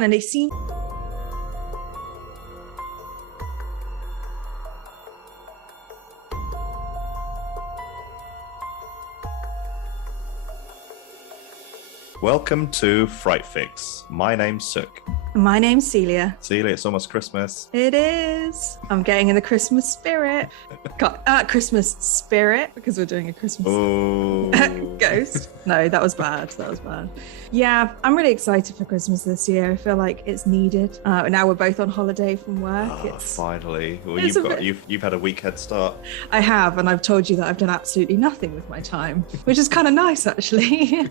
and they seem Welcome to Fright Fix. My name's Suk. My name's Celia. Celia, it's almost Christmas. It is. I'm getting in the Christmas spirit. Christmas spirit, because we're doing a Christmas ghost. No, that was bad. Yeah, I'm really excited for Christmas this year. I feel like it's needed. Now we're both on holiday from work. Finally. Well, you've had a week head start. I have, and I've told you that I've done absolutely nothing with my time, which is kind of nice, actually.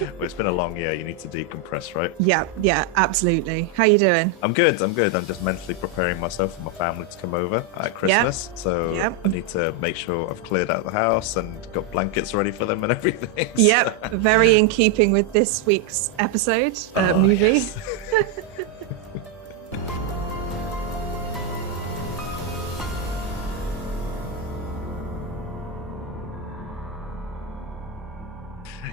Well, it's been a long year. You need to decompress, right? Yeah, absolutely. How you doing? I'm good. I'm just mentally preparing myself and my family to come over at Christmas. Yep. So I need to make sure I've cleared out the house and got blankets ready for them and everything. Yep. Very in keeping with this week's episode, movie. Yes.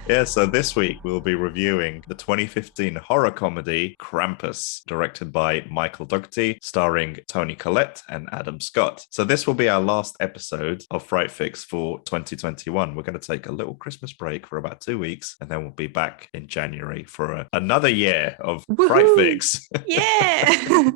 Yeah, so this week we'll be reviewing the 2015 horror comedy Krampus, directed by Michael Dougherty, starring Toni Collette and Adam Scott. So this will be our last episode of Fright Fix for 2021. We're going to take a little Christmas break for about 2 weeks, and then we'll be back in January for another year of Fright Fix. Yeah!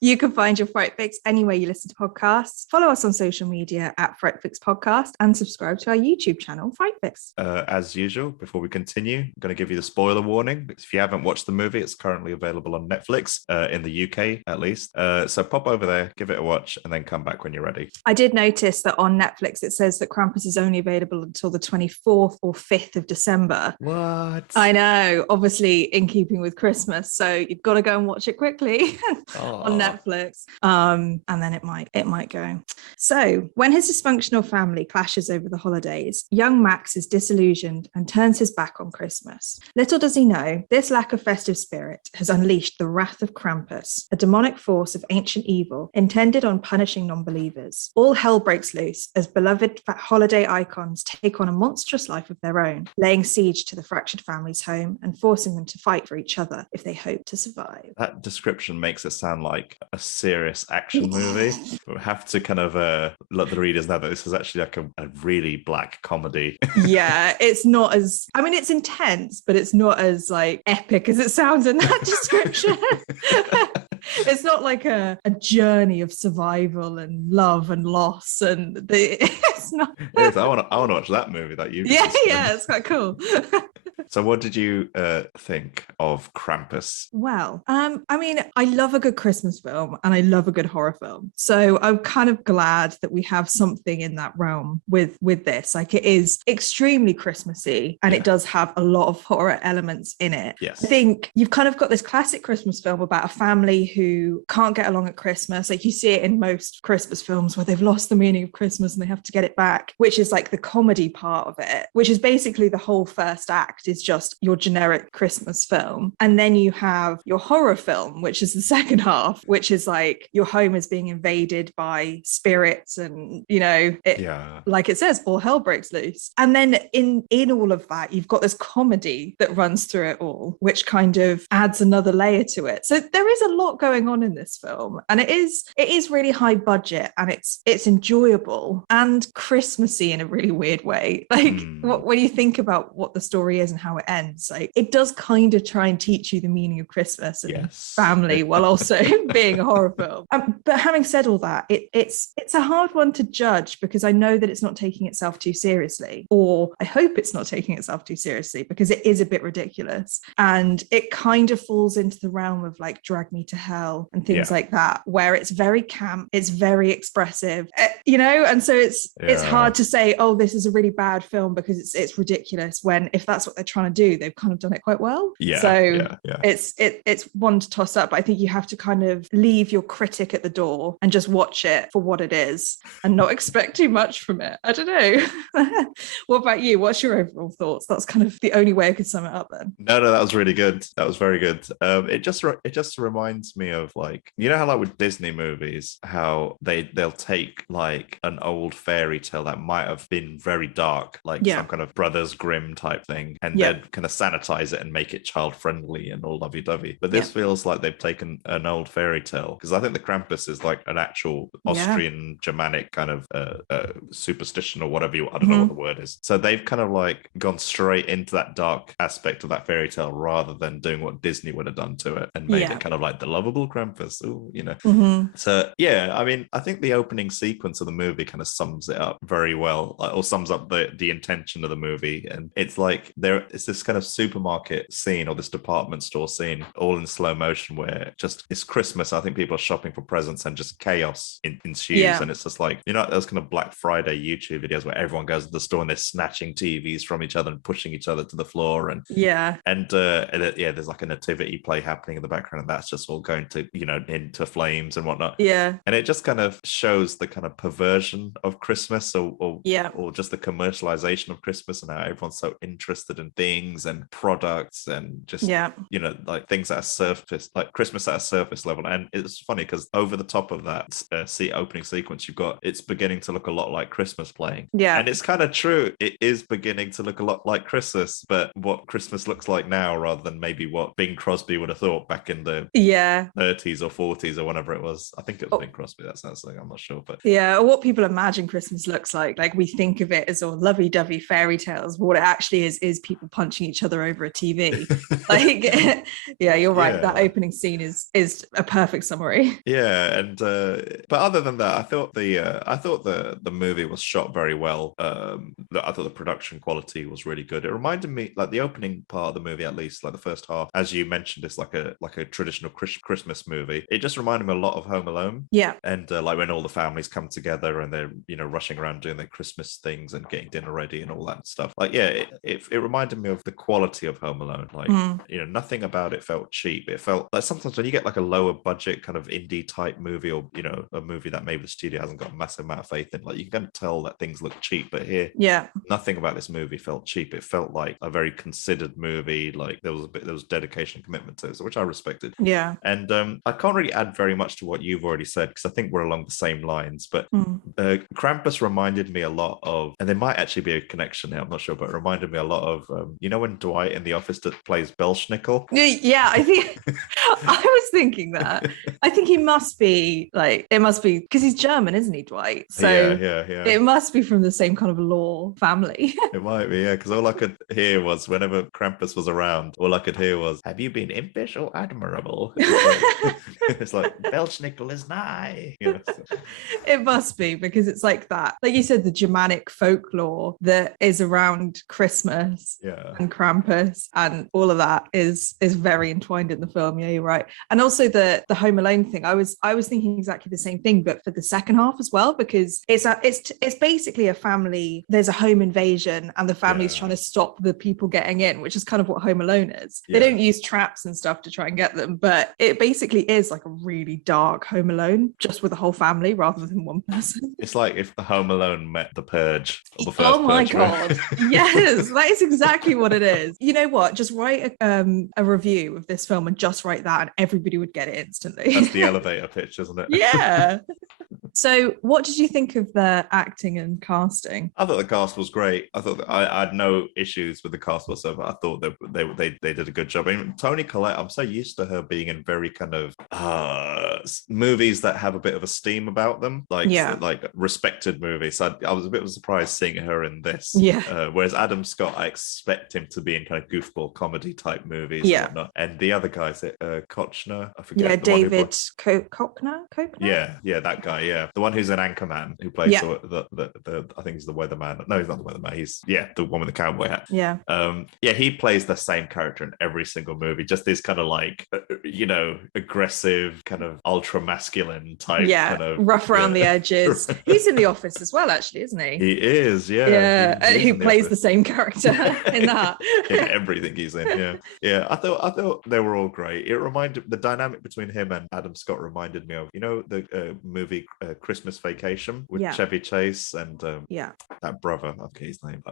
You can find your Fright Fix anywhere you listen to podcasts. Follow us on social media at Fright Fix Podcast and subscribe to our YouTube channel, Fright Fix. As usual, before we continue, I'm going to give you the spoiler warning. If you haven't watched the movie, it's currently available on Netflix, in the UK at least. So pop over there, give it a watch, and then come back when you're ready. I did notice that on Netflix it says that Krampus is only available until the 24th or 5th of December. What? I know, obviously in keeping with Christmas. So you've got to go and watch it quickly on Netflix. And then it might go. So when his dysfunctional family clashes over the holidays, young Max is disillusioned and turns his back on Christmas. Little does he know, this lack of festive spirit has unleashed the wrath of Krampus, a demonic force of ancient evil intended on punishing non-believers. All hell breaks loose as beloved holiday icons take on a monstrous life of their own, laying siege to the fractured family's home and forcing them to fight for each other if they hope to survive. That description makes it sound like a serious action movie. We have to kind of let the readers know that this is actually like a really black comedy. Yeah, it's not as, I mean, it's intense, but it's not as like epic as it sounds in that description. It's not like a journey of survival and love and loss, and it's not. Yes, I want to watch that movie that you. Yeah, it's quite cool. So what did you think of Krampus? Well, I mean, I love a good Christmas film and I love a good horror film. So I'm kind of glad that we have something in that realm with this. Like, it is extremely Christmassy and it does have a lot of horror elements in it. Yes. I think you've kind of got this classic Christmas film about a family who can't get along at Christmas. Like, you see it in most Christmas films where they've lost the meaning of Christmas and they have to get it back, which is like the comedy part of it, which is basically the whole first act is just your generic Christmas film. And then you have your horror film, which is the second half, which is like your home is being invaded by spirits and, you know, like it says, all hell breaks loose. And then in all of that, you've got this comedy that runs through it all, which kind of adds another layer to it. So there is a lot going on in this film, and it is really high budget, and it's enjoyable and Christmassy in a really weird way. Like when you think about what the story is and how it ends, like it does kind of try and teach you the meaning of Christmas and family while also being a horror film. But having said all that, it's a hard one to judge because I know that it's not taking itself too seriously, or I hope it's not taking itself too seriously, because it is a bit ridiculous and it kind of falls into the realm of like Drag Me to Hell and things like that, where it's very camp, it's very expressive, you know, and so it's hard to say, oh, this is a really bad film because it's ridiculous, when if that's what they're trying to do, they've kind of done it quite well. It's one to toss up, but I think you have to kind of leave your critic at the door and just watch it for what it is and not expect too much from it. I don't know. What about you? What's your overall thoughts? That's kind of the only way I could sum it up then. No, that was really good. That was very good. It just reminds me of, like, you know how like with Disney movies, how they'll take like an old fairy tale that might have been very dark, like some kind of Brothers Grimm type thing, and Yeah. they'd kind of sanitize it and make it child friendly and all lovey-dovey. But this feels like they've taken an old fairy tale, because I think the Krampus is like an actual Austrian Germanic kind of superstition or whatever I don't know what the word is. So they've kind of like gone straight into that dark aspect of that fairy tale rather than doing what Disney would have done to it and made it kind of like the lovable Krampus. Ooh, you know. So yeah, I mean, I think the opening sequence of the movie kind of sums it up very well, or sums up the intention of the movie. And it's like it's this kind of supermarket scene or this department store scene all in slow motion where just it's Christmas. I think people are shopping for presents and just chaos ensues. And it's just like, you know, those kind of Black Friday YouTube videos where everyone goes to the store and they're snatching TVs from each other and pushing each other to the floor. And there's like a nativity play happening in the background, and that's just all going to, you know, into flames and whatnot. Yeah. And it just kind of shows the kind of perversion of Christmas or just the commercialization of Christmas and how everyone's so interested in things and products and just, you know, like things at a surface, like Christmas at a surface level. And it's funny because over the top of that opening sequence, you've got it's beginning to look a lot like Christmas playing. Yeah. And it's kind of true. It is beginning to look a lot like Christmas, but what Christmas looks like now rather than maybe what Bing Crosby would have thought back in the 30s or 40s or whatever it was. I think it was Bing Crosby. That sounds like, I'm not sure. But yeah, or what people imagine Christmas looks like. Like we think of it as all lovey-dovey fairy tales, but what it actually is people punching each other over a TV. Like, yeah, you're right. That opening scene is a perfect summary. Yeah, and but other than that, I thought the movie was shot very well. I thought the production quality was really good. It reminded me, like the opening part of the movie, at least, like the first half, as you mentioned, it's like a traditional Christmas movie. It just reminded me a lot of Home Alone. Yeah, and like when all the families come together and they're, you know, rushing around doing their Christmas things and getting dinner ready and all that stuff. Like, yeah, it reminded me of the quality of Home Alone. Like, you know, nothing about it felt cheap. It felt like sometimes when you get like a lower budget kind of indie type movie, or, you know, a movie that maybe the studio hasn't got a massive amount of faith in, like you can tell that things look cheap. But here, nothing about this movie felt cheap. It felt like a very considered movie. Like there was dedication and commitment to it, which I respected. Yeah. And I can't really add very much to what you've already said, because I think we're along the same lines. But Krampus reminded me a lot of, and there might actually be a connection there, I'm not sure, but it reminded me a lot of, you know, when Dwight in The Office that plays Belschnickel? Yeah, I think I was thinking that. I think he must be like, it must be because he's German, isn't he, Dwight? So yeah. It must be from the same kind of law family. It might be, yeah, because all I could hear was whenever Krampus was around, all I could hear was, "Have you been impish or admirable?" It's like Belschnickel is nigh. You know, so. It must be, because it's like that. Like you said, the Germanic folklore that is around Christmas and Krampus and all of that is very entwined in the film. Yeah, you're right. And also the Home Alone thing. I was thinking exactly the same thing, but for the second half as well, because it's basically a family. There's a home invasion, and the family's trying to stop the people getting in, which is kind of what Home Alone is. They don't use traps and stuff to try and get them, but it basically is like a really dark Home Alone, just with a whole family rather than one person. It's like if the Home Alone met the Purge, or the first oh my Purge, god, yes, that is exactly what it is. You know what? Just write a review of this film and just write that, and everybody would get it instantly. That's the elevator pitch, isn't it? Yeah. So what did you think of the acting and casting? I thought the cast was great. I thought I had no issues with the cast whatsoever. I thought they did a good job. I mean, Toni Collette, I'm so used to her being in very kind of movies that have a bit of a steam about them, like respected movies. So I was a bit surprised seeing her in this. Whereas Adam Scott, I expect him to be in kind of goofball comedy type movies. And whatnot. And the other guy, is it Kochner? I forget. Yeah, David Kochner? Yeah, that guy. Yeah, the one who's an Anchorman, who plays the I think he's the weatherman. No, he's not the weatherman. He's the one with the cowboy hat. He plays the same character in every single movie. Just this kind of like, you know, aggressive, kind of ultra masculine type. Kind of rough around the edges. He's in The Office as well, actually, isn't he? He is. He plays the same character in that. Everything he's in. Yeah. I thought they were all great. It reminded the dynamic between him and Adam Scott reminded me of, you know, the movie Christmas Vacation with Chevy Chase and that brother. I forget his name.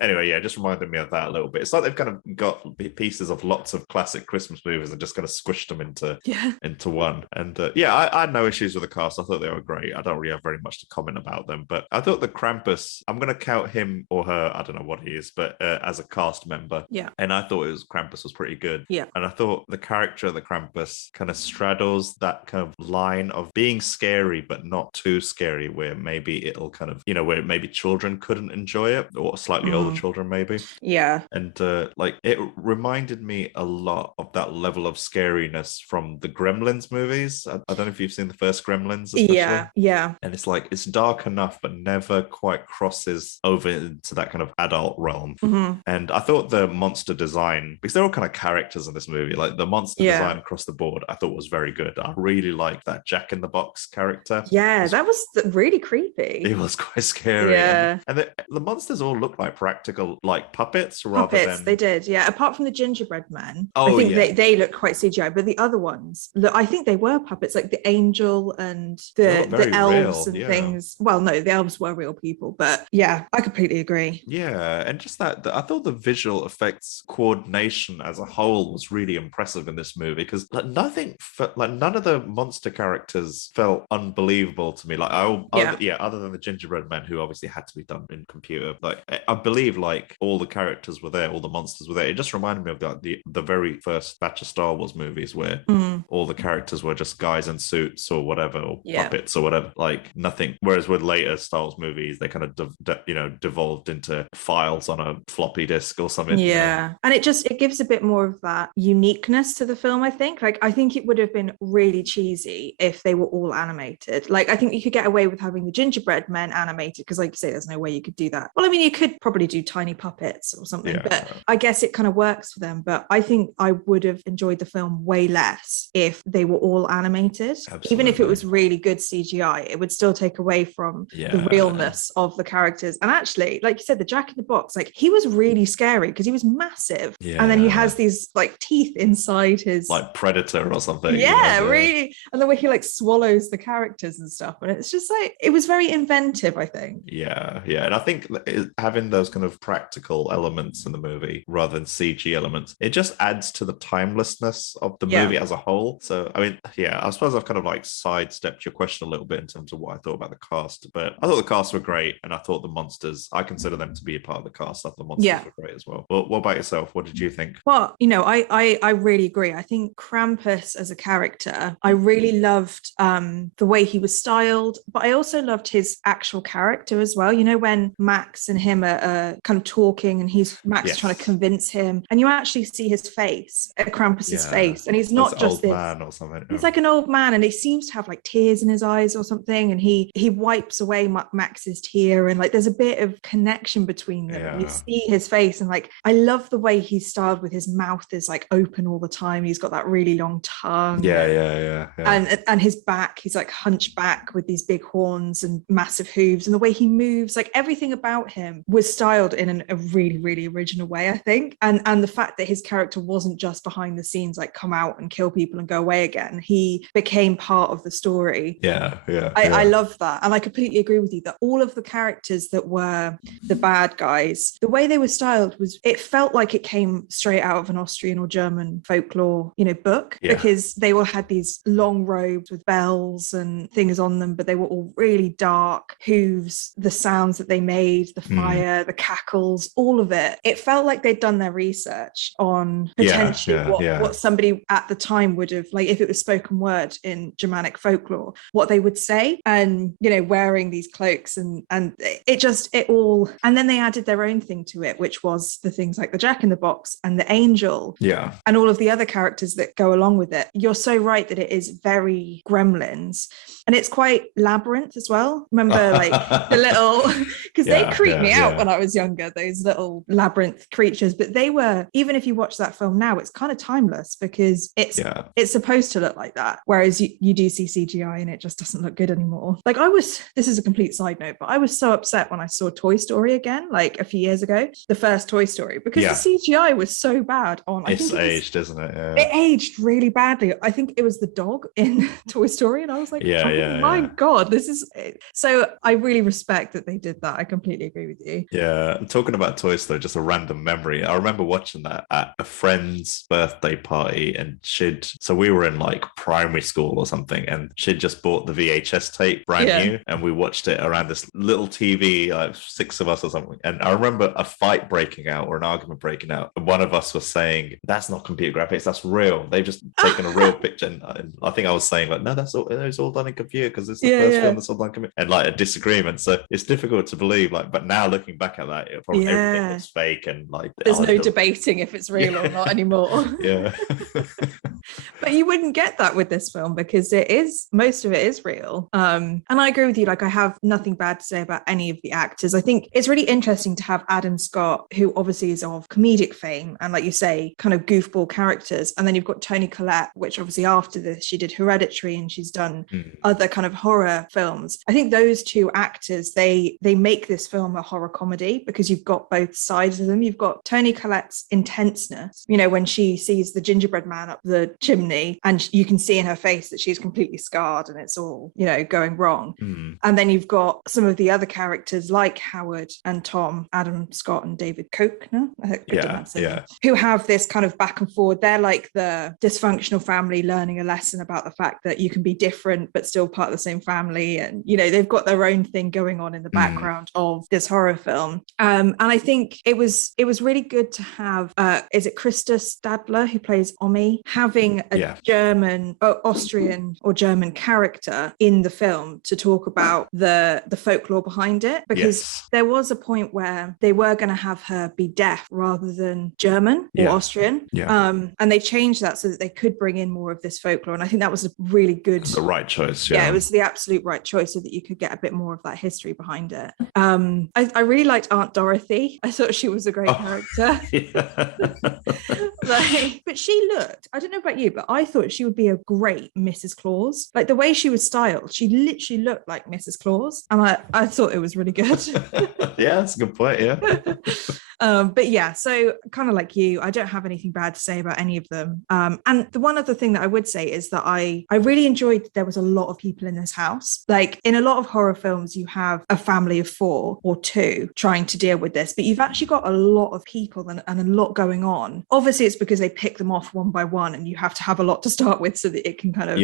Anyway, it just reminded me of that a little bit. It's like they've kind of got pieces of lots of classic Christmas movies and just kind of squished them into one. And And yeah, I had no issues with the cast. I thought they were great. I don't really have very much to comment about them, but I thought the Krampus, I'm going to count him or her, I don't know what he is, but as a cast member. Yeah. And I thought Krampus was pretty good. Yeah. And I thought the character of the Krampus kind of straddles that kind of line of being scary, but not too scary, where maybe it'll kind of, where maybe children couldn't enjoy it, or slightly older children maybe. Yeah. And like it reminded me a lot of that level of scariness from the Gremlins movies. I don't know if you've seen the first Gremlins, especially. Yeah. And it's like, it's dark enough, but never quite crosses over into that kind of adult realm. And I thought the monster design, because they're all kind of characters in this movie, like the monster design across the board, I thought was very good. I really liked that Jack in the Box character. Yeah, that was really creepy. It was quite scary. Yeah. And the monsters all look like practical, like puppets rather than... They did, yeah. Apart from the gingerbread man. Oh, I think they look quite CGI, but the other ones, look, I think they were puppets, like the angel and the elves and things. Well, no, the elves were real people, but yeah, I completely agree. Yeah, and just that I thought the visual effects coordination as a whole was really impressive in this movie, because none of the monster characters felt unbelievable to me. Like other than the gingerbread man, who obviously had to be done in computer. Like I believe like all the characters were there, all the monsters were there. It just reminded me of the very first batch of Star Wars movies where all the characters were just guys in suits or whatever, or puppets or whatever, like nothing. Whereas with later Star Wars movies, they kind of devolved into files on a floppy disk or something. Yeah. And it gives a bit more of that uniqueness to the film, I think. Like, I think it would have been really cheesy if they were all animated. Like, I think you could get away with having the gingerbread men animated, because like you say, there's no way you could do that. Well, I mean, you could probably do tiny puppets or something, but I guess it kind of works for them. But I think I would have enjoyed the film way less if they were all animated. Absolutely. Even if it was really good CGI, it would still take away from the realness of the characters. And actually, like you said, the Jack in the Box, like he was really scary because he was massive. Yeah. And then he has these like teeth inside his... Like Predator or something. Yeah, really. And the way he like swallows the characters and stuff. And it's just like, it was very inventive, I think. Yeah. And I think having those kind of practical elements in the movie rather than CG elements, it just adds to the timelessness of the movie as a whole. So, I mean, I suppose I've kind of like sidestepped your question a little bit in terms of what I thought about the cast, but I thought the cast were great, and I thought the monsters, I consider them to be a part of the cast. I thought the monsters were great as well. What about yourself? What did you think? Well, I really agree. I think Krampus as a character, I really loved the way he was styled, but I also loved his actual character as well. When Max and him are kind of talking, and Max trying to convince him, and you actually see his face, Krampus's face, and he's not just this man or something. He's like an old man, and he seems to have like tears in his eyes or something, and he wipes away Max's tear, and like there's a bit of connection between them. You see his face, and like I love the way he's styled with his mouth is like open all the time. He's got that really long tongue. And his back, he's like hunchback with these big horns and massive hooves, and the way he moves, like everything about him was styled in a really, really original way, I think. And the fact that his character wasn't just behind the scenes, like come out and kill people and go away again. He became part of the story. I love that. And I completely agree with you that all of the characters that were the bad guys, the way they were styled it felt like it came straight out of an Austrian or German folklore, book, because they all had these long robes with bells and things on them, but they were all really dark. Hooves, the sounds that they made, the fire, the cackles, all of it. It felt like they'd done their research on potentially what somebody at the time would have, like if it was spoken word in Germanic folklore, what they would say, and wearing these cloaks and it all, and then they added their own thing to it, which was the things like the Jack in the Box and the angel and all of the other characters that go along with it. You're so right that it is very Gremlins, and it's quite Labyrinth as well. Remember like the little, because they creeped me out when I was younger, those little labyrinth creatures, but they were, even if you watch that film now, it's kind of timeless because it's supposed to look like that, whereas you do see CGI and it just doesn't look good anymore. Like this is a complete side note, but I was so upset when I saw Toy Story again, like a few years ago, the first Toy Story, because the CGI was so bad on, it's aged, isn't it? It aged really badly. I think it was the dog in Toy Story, and I was like, my God, this is... So I really respect that they did that. I completely agree with you. Yeah, talking about Toy Story, just a random memory. I remember watching that at a friend's birthday party, and so we were in like primary school or something, and she'd just bought the VHS tape brand new, and we watched it around this little TV, like 6 of us or something. And I remember a fight breaking out, or an argument breaking out, and one of us was saying, "That's not computer graphics, that's real. They've just taken a real picture." And I think I was saying, like, "No, that's all. It's all done in computer because it's the first film that's all done in computer." And like a disagreement. So it's difficult to believe. Like, but now looking back at that, probably everything was fake, and like there's no debating if it's real or not anymore. Yeah. But you wouldn't get that with this film because most of it is real. And I agree with you. Like, I have nothing bad to say about any of the actors. I think it's really interesting to have Adam Scott, who obviously is of comedic fame and, like you say, kind of goofball characters. And then you've got Toni Collette, which obviously after this, she did Hereditary and she's done other kind of horror films. I think those two actors, they make this film a horror comedy because you've got both sides of them. You've got Toni Collette's intenseness, you know, when she sees the gingerbread man up the chimney and you can see in her face that she's completely scarred and it's all, you know, going wrong. And then you've got some of the other characters like Howard and Tom, Adam Scott and David Koechner, who have this kind of back and forward. They're like the dysfunctional family learning a lesson about the fact that you can be different but still part of the same family, and you know, they've got their own thing going on in the background of this horror film. And I think it was really good to have is it Krista Stadler who plays Omi, having a German, Austrian or German character in the film to talk about the folklore behind it, because there was a point where they were going to have her be deaf rather than German or Austrian, and they changed that so that they could bring in more of this folklore, and I think that was a really good, the right choice. It was the absolute right choice so that you could get a bit more of that history behind it. I really liked Aunt Dorothy. I thought she was a great character. But she looked, I don't know about you, but I thought she would be a great Mrs. Claus. Like the way she was styled, she literally looked like Mrs. Claus, and I thought it was really good. Yeah, that's a good point. But yeah, so kind of like you, I don't have anything bad to say about any of them. And the one other thing that I would say is that I really enjoyed that there was a lot of people in this house. Like in a lot of horror films, you have a family of 4 or 2 trying to deal with this, but you've actually got a lot of people and a lot going on. Obviously, it's because they pick them off one by one, and you have to have a lot to start with so that it can kind of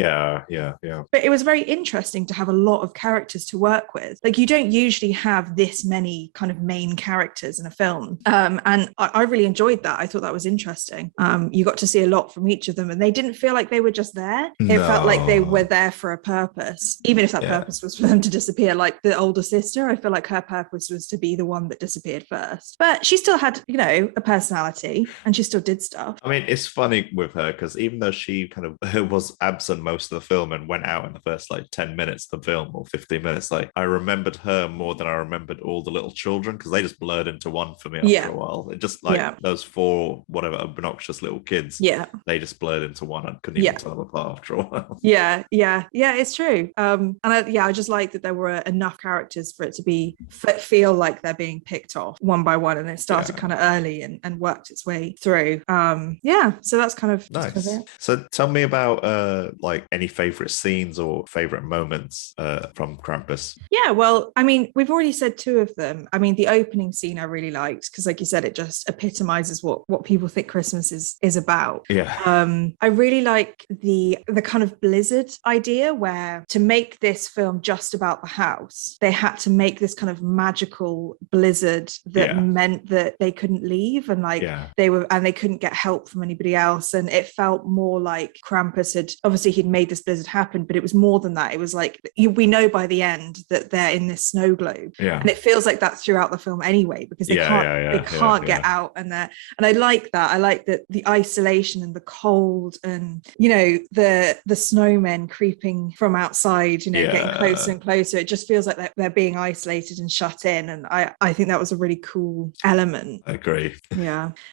But it was very interesting to have a lot of characters to work with. Like you don't usually have this many kind of main characters in a film. And I really enjoyed that. I thought that was interesting. You got to see a lot from each of them, and they didn't feel like they were just there. It felt like they were there for a purpose, even if that purpose was for them to disappear. Like the older sister, I feel like her purpose was to be the one that disappeared first. But she still had, you know, a personality, and she still did stuff. I mean, it's funny with her because even though she kind of was absent most of the film and went out in the first like 10 minutes of the film or 15 minutes, like I remembered her more than I remembered all the little children, because they just blurred into one for me after a while. It just like those 4 whatever obnoxious little kids, they just blurred into one and couldn't even tell them apart after a while. It's true. And I just like that there were enough characters for it to feel like they're being picked off one by one, and it started kind of early and worked its way through. So that's kind of nice. Kind of it. So tell me about like any favorite scenes or favorite moments from Krampus. Yeah, well, I mean, we've already said 2 of them. I mean, the opening scene I really liked because, like you said, it just epitomizes what people think Christmas is about. I really like the kind of blizzard idea where to make this film just about the house, they had to make this kind of magical blizzard that meant that they couldn't leave, and like they couldn't get help from anybody else. And it felt more like Krampus he'd made this blizzard happen, but it was more than that. It was like we know by the end that they're in this snow globe, and it feels like that's throughout the film anyway, because they can't get out, and I like that. I like that the isolation and the cold, and you know the snowmen creeping from outside, you know, getting closer and closer. It just feels like they're being isolated and shut in, and I think that was a really cool element. I agree.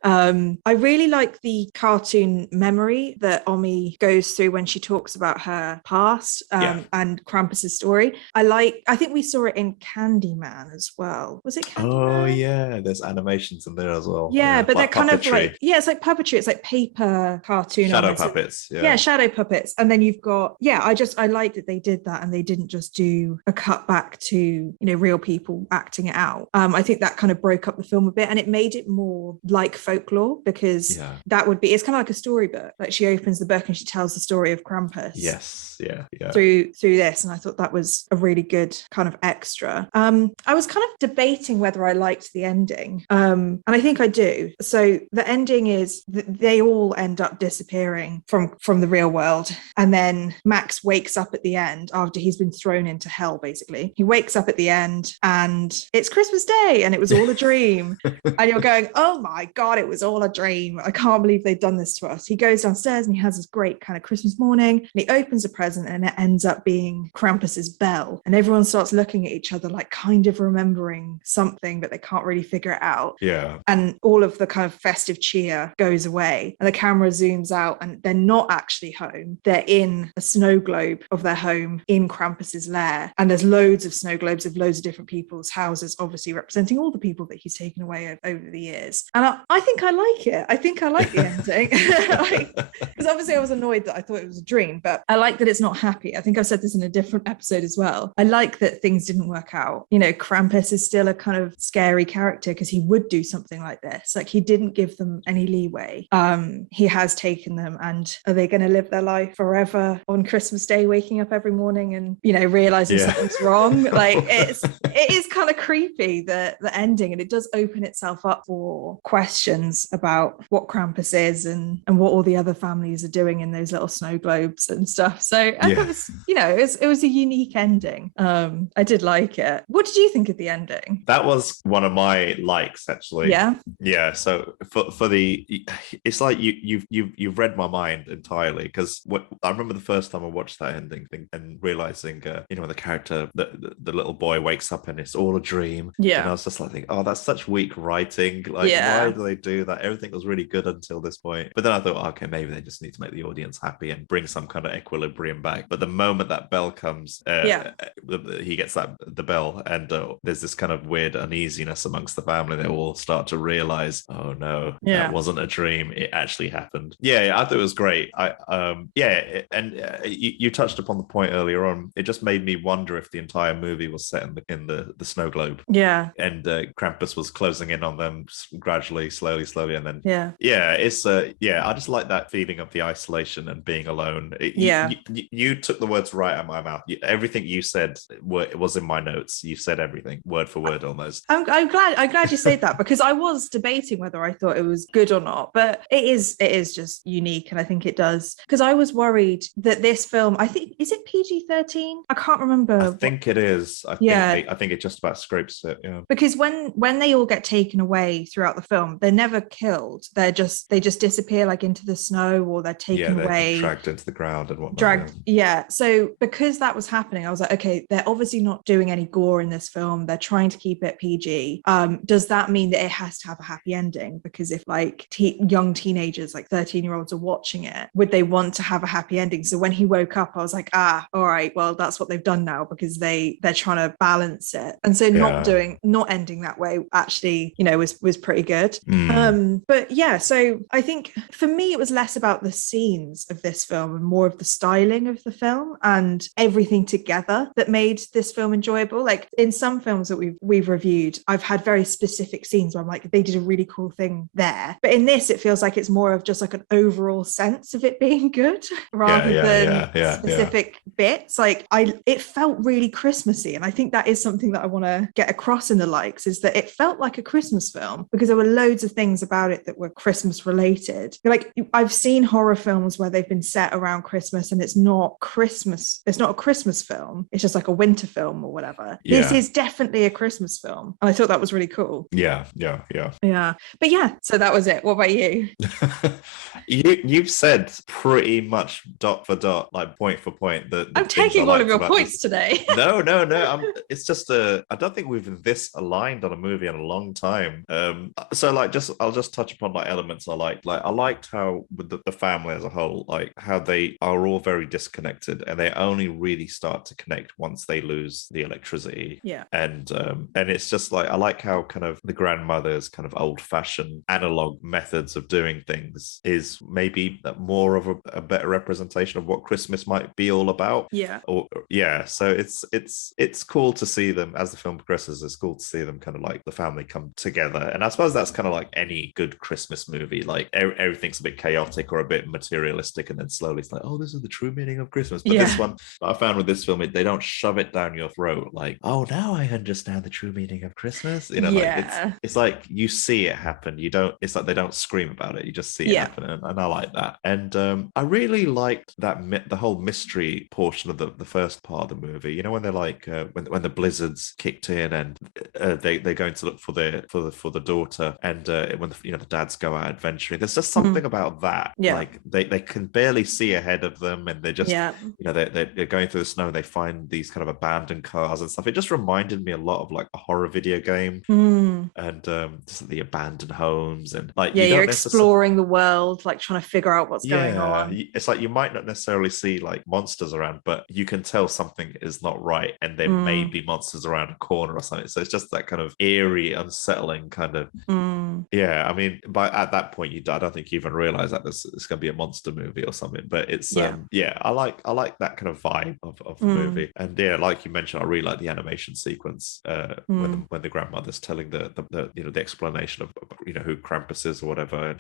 I really like the cartoon memory that Omi goes through when she talks about her past and Krampus's story. I think we saw it in Candyman as well. Was it Candyman? Oh yeah, there's animations in there as well. Yeah, but like they're kind of puppetry. like, yeah, it's like puppetry. It's like paper cartoon Shadow elements. puppets. Yeah, shadow puppets. And then you've got, I like that they did that and they didn't just do a cut back to, you know, real people acting it out. I think that kind of broke up the film a bit and it made it more like folklore because that would be, it's kind of like a storybook. Like she opens the book and she tells the story of Krampus. Yes. Yeah. Through this. And I thought that was a really good kind of extra. I was kind of debating whether I liked the ending. And I think I do. So the ending is they all end up disappearing from the real world. And then Max wakes up at the end after he's been thrown into hell, basically. He wakes up at the end and it's Christmas Day and it was all a dream. And you're going, oh my God, it was all a dream. I can't believe they've done this to us. He goes downstairs and he has this great kind of Christmas morning and he opens a present and it ends up being Krampus's bell. And everyone starts looking at each other like kind of remembering something, but they can't really figure it out. Yeah. And all of the kind of festive cheer goes away and the camera zooms out and they're not actually home. They're in a snow globe of their home in Krampus's lair. And there's loads of snow globes of loads of different people's houses, obviously representing all the people that he's taken away over the years. And I think I like it. I think I like the ending. Because obviously I was annoyed that I thought it was a dream, but I like that it's not happy. I think I've said this in a different episode as well. I like that things didn't work out. You know, Krampus is still a kind of scary character because he would do something like this. Like he didn't give them any leeway. He has taken them, and are they going to live their life forever on Christmas Day, waking up every morning and, you know, realizing something's wrong? Like it is kind of creepy, the ending, and it does open itself up for questions about what Krampus is and what all the other families are doing in those little snow globes and stuff. So I thought it was, you know, it was a unique ending. I did like it. What did you think of the ending? That was one of my likes, actually. Yeah. So for the, it's like you've read my mind entirely, because I remember the first time I watched that ending thing and realizing, you know, the character, the little boy wakes up and it's all a dream. And I was just like, oh, that's such weak writing. Like, why do they do that? Everything was really good until this point. But then I thought, okay, maybe they just need to make the audience happy and bring some kind of equilibrium back. But the moment that bell comes, he gets the bell, and there's this kind of weird uneasiness amongst the family. They all start to realize, oh no, that wasn't a dream. It actually happened. Yeah, I thought it was great. You touched upon the point earlier on. It just made me wonder if the entire movie was set in the snow globe. Yeah. And Krampus was closing in on them gradually, slowly, and then it's I just like that feeling of the isolation and being alone. You took the words right out of my mouth. Everything you said was in my notes. You said everything word for word almost. I'm glad you said that, because I was debating whether I thought it was good or not, but it is just unique, and I think it does, because I was worried that this film, I think, is it PG-13? I can't remember. I think it is. I think it just about scrapes it. Yeah. Because when they all get taken away throughout the film, they're never killed. They just disappear like into the snow, or they're taken away, dragged into the ground and whatnot. So because that was happening, I was like, okay, they're obviously not doing any gore in this film. They're trying to keep it PG. Does that mean that it has to have a happy ending? Because if like young teenagers, like 13-year-olds, are watching it, would they want to have a happy ending? So when he woke up, I was like, all right, well, that's what they've done now, because they're trying to balance it. And so not ending that way actually, you know, was pretty good. But yeah, so I think for me it was less about the scenes of this film and more of the styling of the film and everything together that made this film enjoyable. Like in some films that we've reviewed, I've had very specific scenes where I'm like, they did a really cool thing there. But in this, it feels like it's more of just like an overall sense of it being good rather than specific bits. Like it felt really Christmassy, and I think that is something that I want to get across in the likes, is that it felt like a Christmas film because there were loads of things about it that were Christmas related. Like I've seen horror films where they've been set around Christmas and it's not Christmas. It's not a Christmas film. It's just like a winter film or whatever. This is definitely a Christmas film. And I thought that was really cool. Yeah. But yeah, so that was it. What about you? You've said pretty much dot for dot, like point for point. I'm taking all of your points today. No. It's just I don't think we've been this aligned on a movie in a long time. So like, I'll just touch upon like elements I liked. Like I liked how with the family as a whole, like how they are all very disconnected, and they only really start to connect once they lose the electricity. Yeah. And it's just like, I like how kind of the grandmother's kind of old-fashioned analog methods of doing things is maybe more of a better representation of what Christmas might be all about. Yeah. Or yeah, so it's cool to see them as the film progresses. It's cool to see them kind of like the family come together, and I suppose that's kind of like any good Christmas movie. Like everything's a bit chaotic or a bit materialistic, and then slowly it's like, oh, this is the true meaning of Christmas. But this one, I found with this film, they don't shove it down your throat like, oh, now I understand the true meaning of Christmas. You know, like it's like you see it happen. You don't. It's like they don't scream about it. You just see it happen, and I like that. And I really liked that the whole mystery portion of the first part of the movie. You know, when they're like when the blizzards kicked in and they're going to look for the daughter, and when the dads go out adventuring. There's just something about that. Like they can barely see ahead of them, and they're just they're going through the snow, and they find these kind of abandoned cars and stuff. It just reminded me a lot of like a horror video game, and just the abandoned homes, and like you're exploring the world, like trying to figure out what's going on. It's like you might not necessarily see like monsters around, but you can tell something is not right, and there may be monsters around a corner or something. So it's just that kind of eerie, unsettling kind of I mean, at that point I don't think you even realize that it's going to be a monster movie or something, but it's I like that kind of vibe of the movie. And like you mentioned, I really like the animation sequence when the grandmother's telling the explanation of who Krampus is or whatever.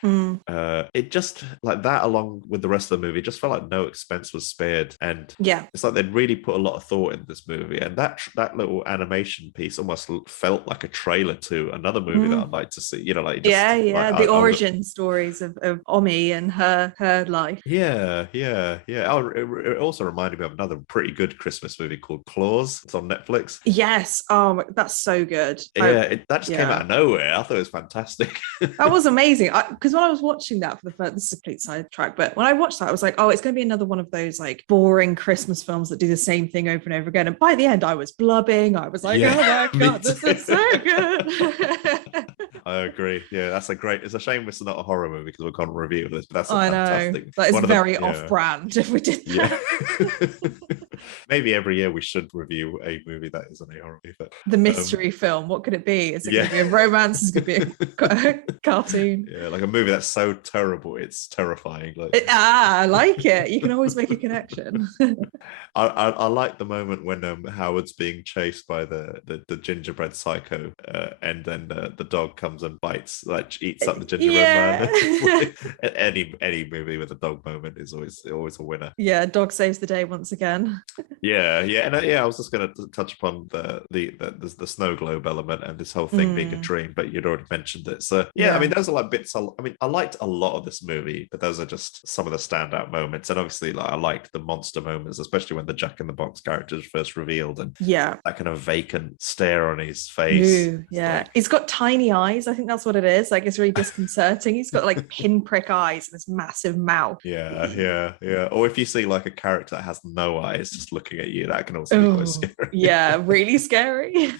It just like that, along with the rest of the movie, it just felt like no expense was spared, and it's like they'd really put a lot of thought into this movie, and that little animation piece almost felt like a trailer to another movie that I'd like to see. The origin stories of Omi and her life. It also reminded me of another pretty good Christmas movie called Claus. It's on Netflix. Yes. That's so good. That just came out of nowhere. I thought it was fantastic. That was amazing. Because when I was watching that for the first, this is a complete sidetrack, but when I watched that, I was like, oh, it's going to be another one of those like boring Christmas films that do the same thing over and over again. And by the end, I was blubbing. I was like, oh my God, this is so good. I agree. Yeah, it's a shame it's not a horror movie because we can't review this, but that's fantastic. That is very off-brand if we did that. Maybe every year we should review a movie that isn't a horror movie. But, the mystery film, what could it be? Is it going to be a romance? Is it going to be a cartoon? Yeah, like a movie that's so terrible it's terrifying. I like it. You can always make a connection. I like the moment when Howard's being chased by the gingerbread psycho, and then the dog comes and eats up the gingerbread man. Any movie with a dog moment is always a winner. Yeah, dog saves the day once again. And I was just going to touch upon the snow globe element and this whole thing being a dream, but you'd already mentioned it. So I mean, those are like bits. I liked a lot of this movie, but those are just some of the standout moments. And obviously, I liked the monster moments, especially when the Jack in the Box character is first revealed, and that kind of vacant stare on his face. He's got tiny eyes. I think that's what it is. Like, it's really disconcerting. He's got like pinprick eyes and this massive mouth. Or if you see like a character that has no eyes just looking at you, that can also be quite scary. Really scary.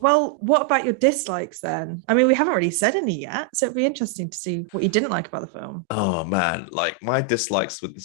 Well, what about your dislikes then? I mean, we haven't really said any yet, so it'd be interesting to see what you didn't like about the film. Oh man, like my dislikes with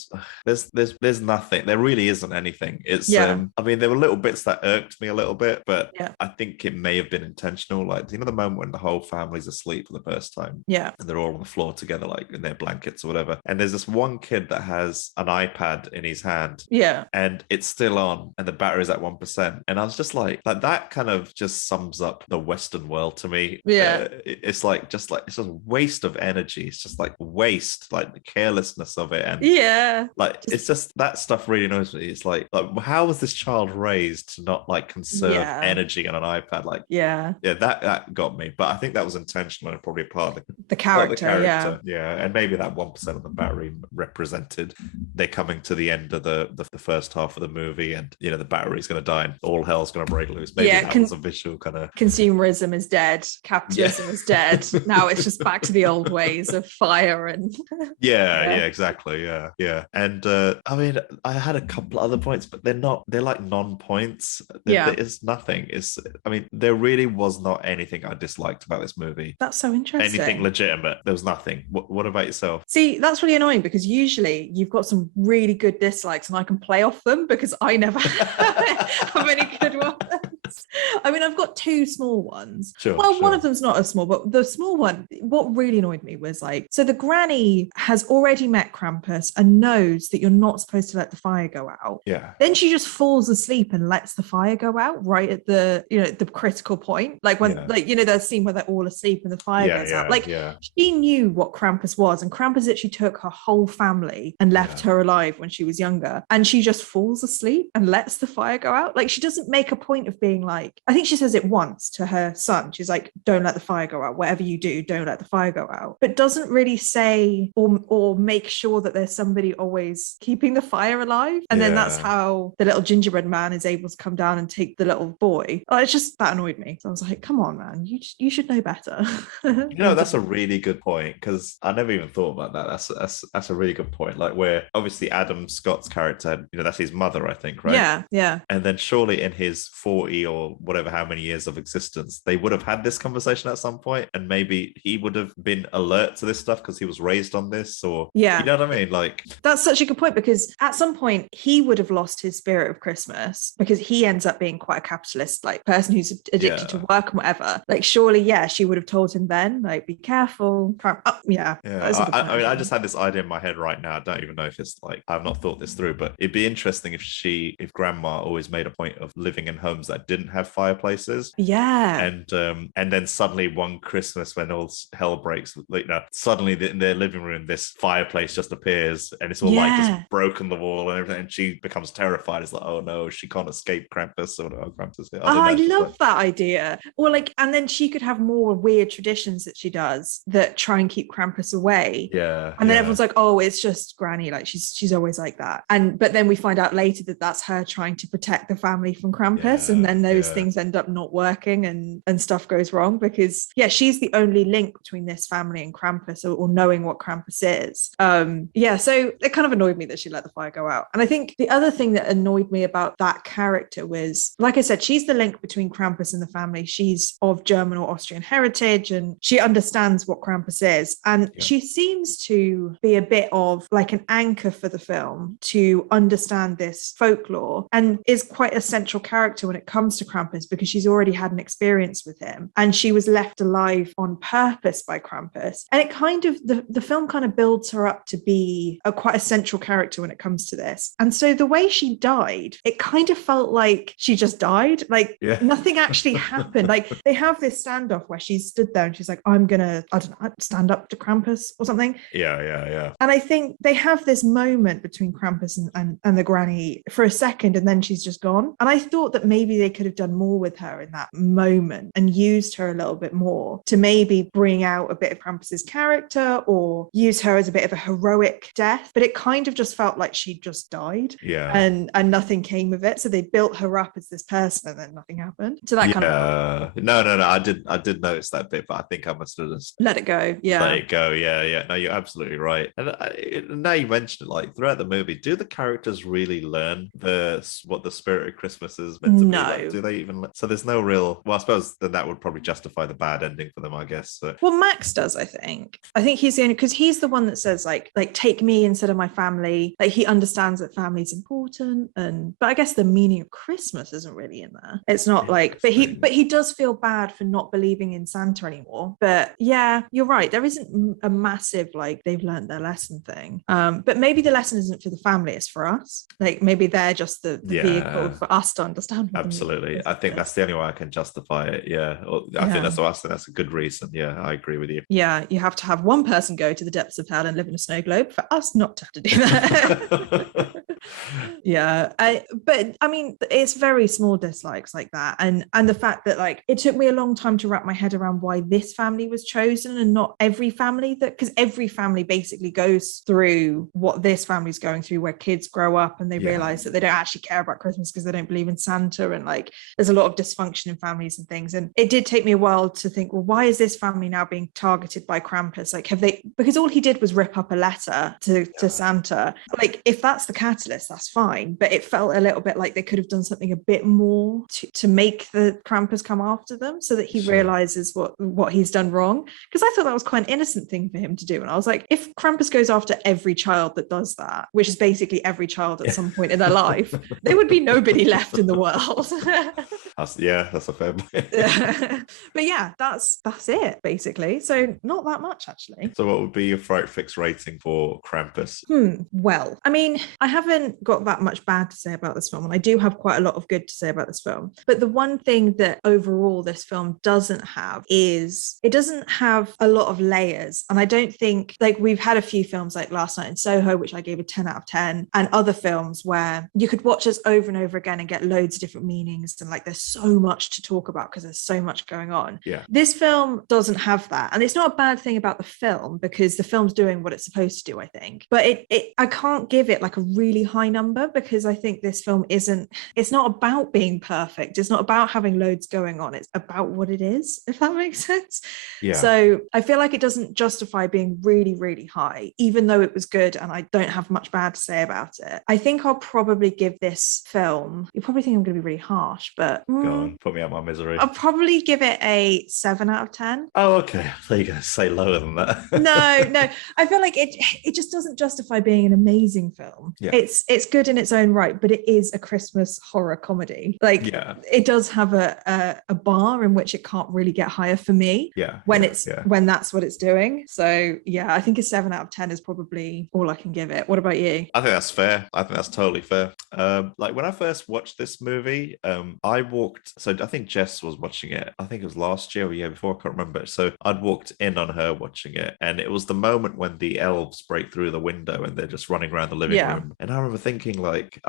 this, there's nothing. There really isn't anything. It's I mean, there were little bits that irked me a little bit, but I think it may have been intentional. Like, the moment when the whole family's asleep for the first time, and they're all on the floor together, like in their blankets or whatever, and there's this one kid that has an iPad in his hand, and it's still on, and the battery's at 1%, and I was just like that kind of just sums up the Western world to me. It's just a waste of energy. It's just like waste, like the carelessness of it, and it's just that stuff really annoys me. It's like how was this child raised to not like conserve energy on an iPad? That got me, but I think that was intentional and probably part of the character. And maybe that 1% of the battery represented they're coming to the end of the first half of the movie, and the battery's going to die and all hell's going to break loose. Maybe that was a visual kind of consumerism is dead, capitalism is dead. Now it's just back to the old ways of fire and exactly. And I mean, I had a couple other points, but they're like non-points. It's nothing. I mean, there really was not anything I disliked about this movie. That's so interesting. Anything legitimate. There was nothing. What about yourself? See, that's really annoying, because usually you've got some really good dislikes and I can play off them because I never have any good ones. I mean, I've got two small ones. Sure, Well, one sure. of them's not as small, but the small one, what really annoyed me was like, so the granny has already met Krampus and knows that you're not supposed to let the fire go out. Yeah. Then she just falls asleep and lets the fire go out right at the, the critical point. Like when, the scene where they're all asleep and the fire goes out. Like she knew what Krampus was, and Krampus actually took her whole family and left her alive when she was younger. And she just falls asleep and lets the fire go out. Like she doesn't make a point of being like, I think she says it once to her son. She's like, don't let the fire go out. Whatever you do, don't let the fire go out. But doesn't really say or make sure that there's somebody always keeping the fire alive. And then that's how the little gingerbread man is able to come down and take the little boy. It's just, that annoyed me. So I was like, come on, man, you should know better. That's a really good point, because I never even thought about that. That's a really good point. Like, where obviously Adam Scott's character, that's his mother, I think, right? Yeah. And then surely in his 40 or whatever, how many years of existence, they would have had this conversation at some point, and maybe he would have been alert to this stuff because he was raised on this, or you know what I mean? Like, that's such a good point, because at some point he would have lost his spirit of Christmas, because he ends up being quite a capitalist like person who's addicted to work and whatever. Like, surely she would have told him then, like, be careful. I just had this idea in my head right now. I don't even know if it's like, I've not thought this through, but it'd be interesting if grandma always made a point of living in homes that didn't have fireplaces. And then suddenly one Christmas when all hell breaks, suddenly in their living room this fireplace just appears, and it's all like just broken the wall and everything, and she becomes terrified. It's like, oh no, she can't escape Krampus, or Krampus. I love that idea. Or like, and then she could have more weird traditions that she does that try and keep Krampus away. And then everyone's like, oh, it's just Granny, like she's always like that. But then we find out later that that's her trying to protect the family from Krampus, and then those things end up not working, and stuff goes wrong, because she's the only link between this family and Krampus, or knowing what Krampus is. So it kind of annoyed me that she let the fire go out. And I think the other thing that annoyed me about that character was, like I said, she's the link between Krampus and the family. She's of German or Austrian heritage, and she understands what Krampus is, and she seems to be a bit of like an anchor for the film to understand this folklore, and is quite a central character when it comes to Krampus, because she's already had an experience with him, and she was left alive on purpose by Krampus. And it kind of, the film kind of builds her up to be quite a central character when it comes to this. And so the way she died, it kind of felt like she just died, like nothing actually happened. Like, they have this standoff where she stood there and she's like, I'm gonna, I don't know, stand up to Krampus or something. And I think they have this moment between Krampus and the granny for a second, and then she's just gone. And I thought that maybe they could have done more with her in that moment and used her a little bit more to maybe bring out a bit of Krampus's character, or use her as a bit of a heroic death. But it kind of just felt like she just died, and nothing came of it. So they built her up as this person, and then nothing happened. So that kind of no, I did notice that bit, but I think I must have just let it go. Let it go. No, you're absolutely right. And now you mentioned it, like, throughout the movie, do the characters really learn what the spirit of Christmas is meant to be? Like, do they even? So there's no real. Well, I suppose then that would probably justify the bad ending for them, I guess. So. Well, Max does, I think. I think he's the only, because he's the one that says like take me instead of my family. Like, he understands that family is important, but I guess the meaning of Christmas isn't really in there. It's not like, but he does feel bad for not believing in Santa anymore. But you're right. There isn't a massive like they've learned their lesson thing. But maybe the lesson isn't for the family; it's for us. Like, maybe they're just the vehicle for us to understand. Absolutely, I think that's the only way I can justify it. I think that's a good reason. I agree with you. You have to have one person go to the depths of hell and live in a snow globe for us not to have to do that. But I mean, it's very small dislikes like that, and the fact that like it took me a long time to wrap my head around why this family was chosen and not every family, because every family basically goes through what this family's going through, where kids grow up and they realize that they don't actually care about Christmas because they don't believe in Santa, and like there's a lot of dysfunction in families and things. And it did take me a while to think, well, why is this family now being targeted by Krampus? Like, have they, because all he did was rip up a letter to Santa. Like, if that's the catalyst, this, that's fine. But it felt a little bit like they could have done something a bit more to make the Krampus come after them so that he realizes what he's done wrong. Because I thought that was quite an innocent thing for him to do. And I was like, if Krampus goes after every child that does that, which is basically every child at some point in their life, there would be nobody left in the world. That's a fair point. But yeah, that's it basically. So not that much actually. So what would be your Fright Fix rating for Krampus? Well, I mean, I haven't got that much bad to say about this film, and I do have quite a lot of good to say about this film. But the one thing that overall this film doesn't have is it doesn't have a lot of layers. And I don't think, like, we've had a few films like Last Night in Soho, which I gave a 10 out of 10, and other films where you could watch this over and over again and get loads of different meanings, and like there's so much to talk about because there's so much going on. Yeah. This film doesn't have that. And it's not a bad thing about the film because the film's doing what it's supposed to do, I think. But I can't give it like a really high number because I think this film it's not about being perfect. It's not about having loads going on. It's about what it is, if that makes sense. Yeah. So I feel like it doesn't justify being really, really high, even though it was good and I don't have much bad to say about it. I think I'll probably give this film, you probably think I'm going to be really harsh, but go on, put me out my misery. I'll probably give it a 7 out of 10. Oh, okay. There you go. Say lower than that. No. I feel like it just doesn't justify being an amazing film. Yeah. It's good in its own right, but it is a Christmas horror comedy. Like, it does have a bar in which it can't really get higher for me. Yeah. When that's what it's doing. So yeah, I think a 7 out of 10 is probably all I can give it. What about you? I think that's fair. I think that's totally fair. Like when I first watched this movie, so I think Jess was watching it. I think it was last year or year before, I can't remember. So I'd walked in on her watching it, and it was the moment when the elves break through the window and they're just running around the living room. And I remember thinking, like,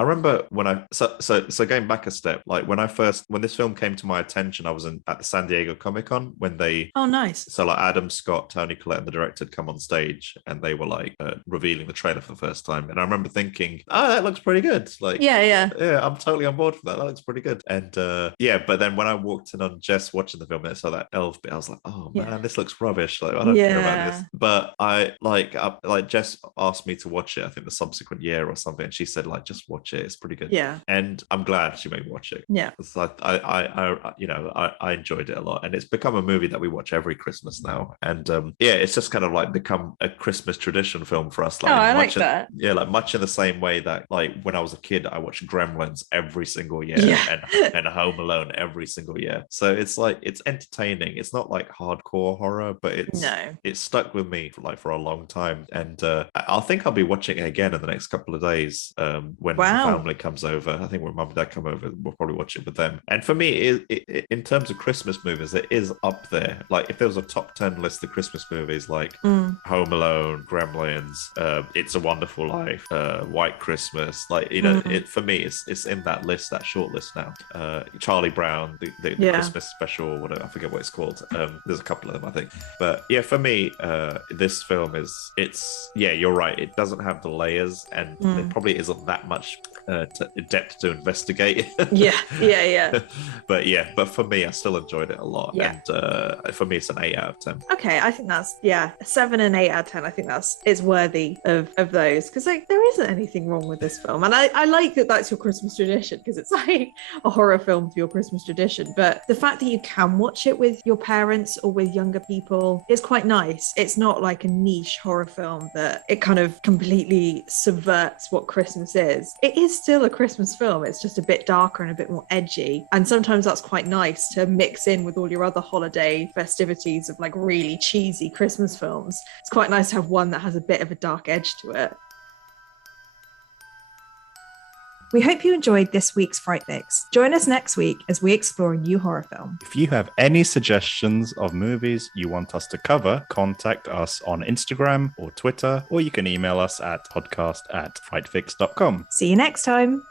so going back a step, like when this film came to my attention, I was at the San Diego Comic-Con when they nice. So like Adam Scott, Tony Collette, and the director had come on stage, and they were like revealing the trailer for the first time. And I remember thinking, oh, that looks pretty good. Like, yeah, I'm totally on board for that. That looks pretty good. And but then when I walked in on Jess watching the film and I saw that elf bit, I was like, oh man, this looks rubbish. Like, I don't care about this. But I like Jess asked me to watch it, I think the subsequent year or something, and she said, like, just watch it. It's pretty good. Yeah. And I'm glad she made me watch it. Yeah. So I enjoyed it a lot, and it's become a movie that we watch every Christmas now. And it's just kind of like become a Christmas tradition film for us. Like, I like that. Yeah, like much in the same way that, like, when I was a kid, I watched Gremlins every single year and Home Alone every single year. So it's like, it's entertaining. It's not like hardcore horror, but it's stuck with me for a long time. And I think I'll be watching it again in the next couple of days when the family comes over. I think when Mum and Dad come over, we'll probably watch it with them. And for me, it in terms of Christmas movies, it is up there. Like, if there was a top 10 list of Christmas movies, like Home Alone, Gremlins, It's a Wonderful Life, White Christmas, like, it for me, it's in that list, that short list now. Charlie Brown, the Christmas special, or whatever, I forget what it's called. There's a couple of them, I think. But yeah, for me, this film you're right. It doesn't have the layers, and there probably isn't that much depth to investigate. But for me, I still enjoyed it a lot. And for me, it's an 8 out of 10. Okay, I think that's 7 and 8 out of 10. I think it's worthy of those, because like there isn't anything wrong with this film, and I like that that's your Christmas tradition, because it's like a horror film for your Christmas tradition. But the fact that you can watch it with your parents or with younger people is quite nice. It's not like a niche horror film that it kind of completely subverts what Christmas is. It is still a Christmas film. It's just a bit darker and a bit more edgy, and sometimes that's quite nice to mix in with all your other holiday festivities of like really cheesy Christmas films. It's quite nice to have one that has a bit of a dark edge to it. We hope you enjoyed this week's Fright Fix. Join us next week as we explore a new horror film. If you have any suggestions of movies you want us to cover, contact us on Instagram or Twitter, or you can email us at podcast@frightfix.com. See you next time.